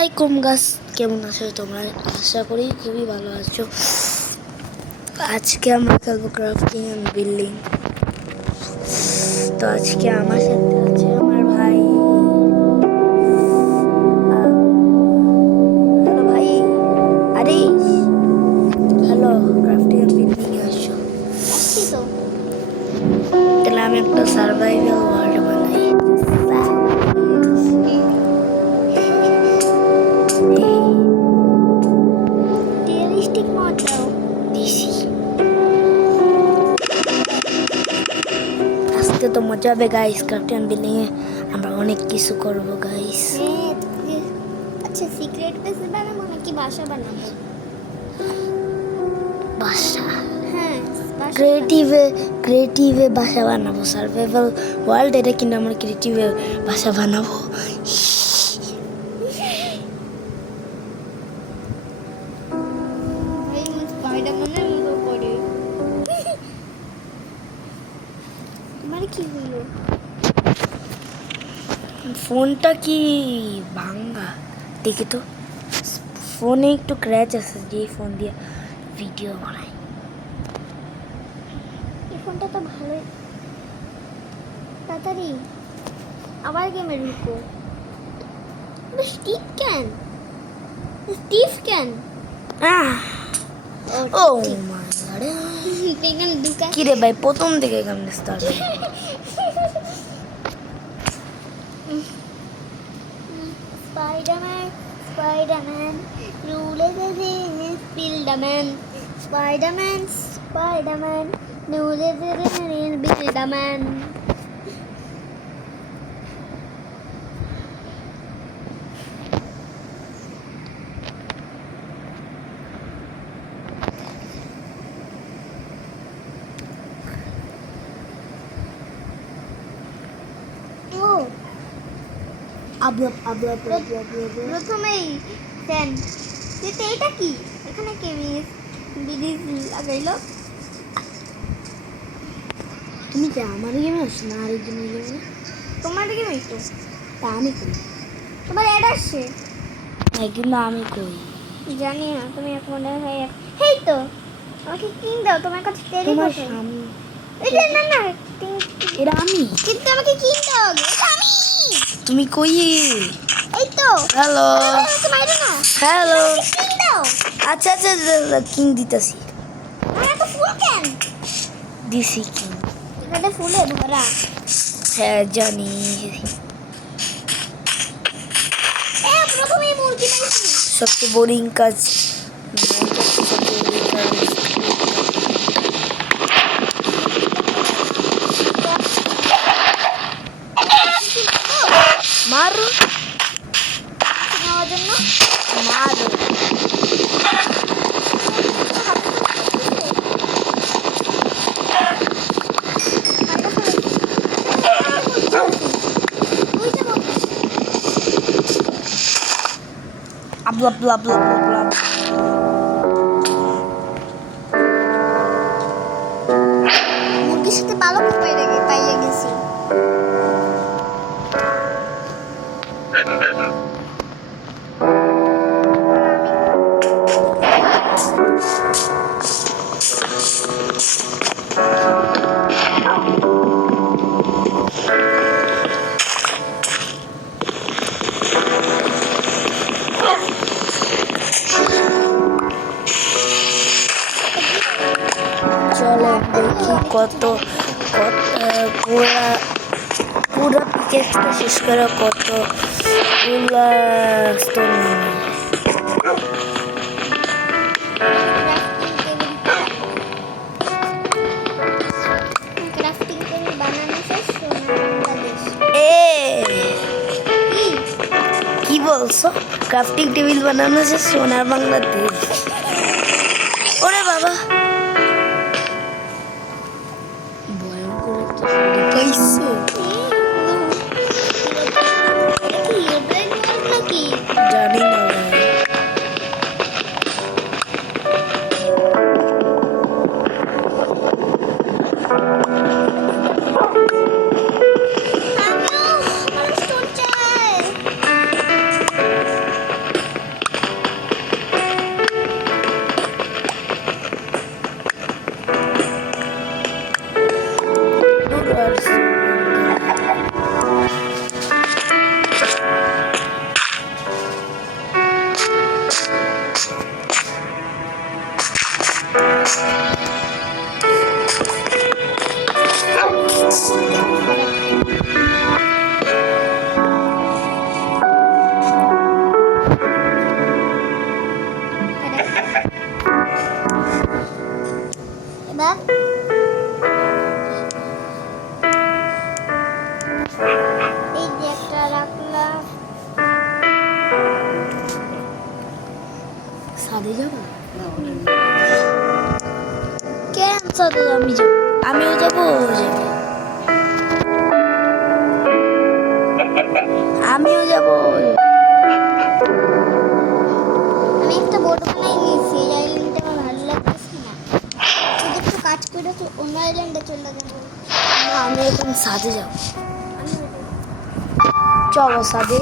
আসসালামাইকুম গাছ, কেমন আছো তোমরা? আশা করি খুবই ভালো আছো। আজকে আমরা খেলবো ক্রাফটিং অ্যান্ড বিল্ডিং। তো আজকে আমার সাথে আছে আমার ভাই। হ্যালো ভাই, আরে হ্যালো, ক্রাফটিং অ্যান্ড বিল্ডিং এ আসছো? আসছি তো। তাহলে আমি একটা সার্ভাইভাল ওয়ার্ল্ড বানাই। রিয়েলিস্টিক মড দাও। দিছি। আজকে তো মজা হবে গাইস, ক্রাফটিং অ্যান্ড বিল্ডিং এ আমরা অনেক কিছু করবো গাইস। আচ্ছা, সিক্রেট বেস বানাবো নাকি বাসা বানাবো? বাসা হ্যাঁ, বাসা ক্রিয়েটিভে বাসা বানাবো। সার্ভাইভাল ওয়ার্ল্ড এটা কিন্তু আমরা ক্রিয়েটিভে বাসা বানাবো। স্পাইডারম্যানের মতো করে। আমার কি হলো? ফোনটা কি ভাঙ্গা? দেখি তো, ফোনে একটু ক্র্যাচ আছে, যে ফোন দিয়ে ভিডিও বানাই। এই ফোনটা তো ভালোই। তাড়াতাড়ি আবার গেমে ঢুকো। Steve can oh my god, এখানে ঢুকা। কি রে ভাই, প্রথম দিকে কেমন start? Spider-Man, rule the ring, Spider-Man, Spider-Man, rule the ring, Spider-Man. Oh. প্রথমেই দেন যেটা, এটা কি এখানে কেমিস বিডিজ লাগাইলো? তুমি যে আমার গেমে আসো না, আর একজনের গেমে? তোমার গেমে তো তা আমি করি। তোমার অ্যাড আসছে? কিন্তু আমি করি, জানি না, তুমি এক মনে হয়। হেই তো, আমাকে কিন দাও, তোমার কাছে টেলি তোমার কোথায়? সামনে। এটা না, এটা আমি। কিন্তু আমাকে কিন দাও আগে। এটা আমি। তুমি কই? এই তো। হ্যালো তোমার এটা না। হ্যালো, কিন দাও। আচ্ছা আচ্ছা, কিং দিতেছি। আমার তো ফুল ক্যান। দিছি কিং। এখানে ফুলে ভরা। হ্যাঁ জানি। প্রথমেই মুরগি পাইছি। সবচেয়ে বোরিং কাজ। মারো নেওয়ার জন্য মারো। Blah blah blah blah blah. মুরগির সাথে পালক পাইয়ে গেছি। চলো দেখি কত পুরা পুরা পিকেক্সটা শেষ করে কত পুরা স্তর নেবে। ক্রাফটিং টেবিল বানানো শেষ। বাংলাদেশ কি বলছো? ক্রাফটিং টেবিল বানানো শেষ, সোনার বাংলাদেশ। ওরে বাবা, ভয়ঙ্কর একটা শাড়ি পাইছো। নাকি জানি না ভাই। সাদে যাবো কেন সাদে আমি যাবো আমিও যাবো ও যাবে আমিও যাবো ও যাবে। আমি একটা বোর্ড বানাই নিয়েছি এই আইল্যান্ডটা আমার ভালো লাগতেছে না শুধু একটু কাজ করে তো অন্য আইল্যান্ডে চলে যাবো না, আমি এখন সাদে যাবো আমি চলো সাদে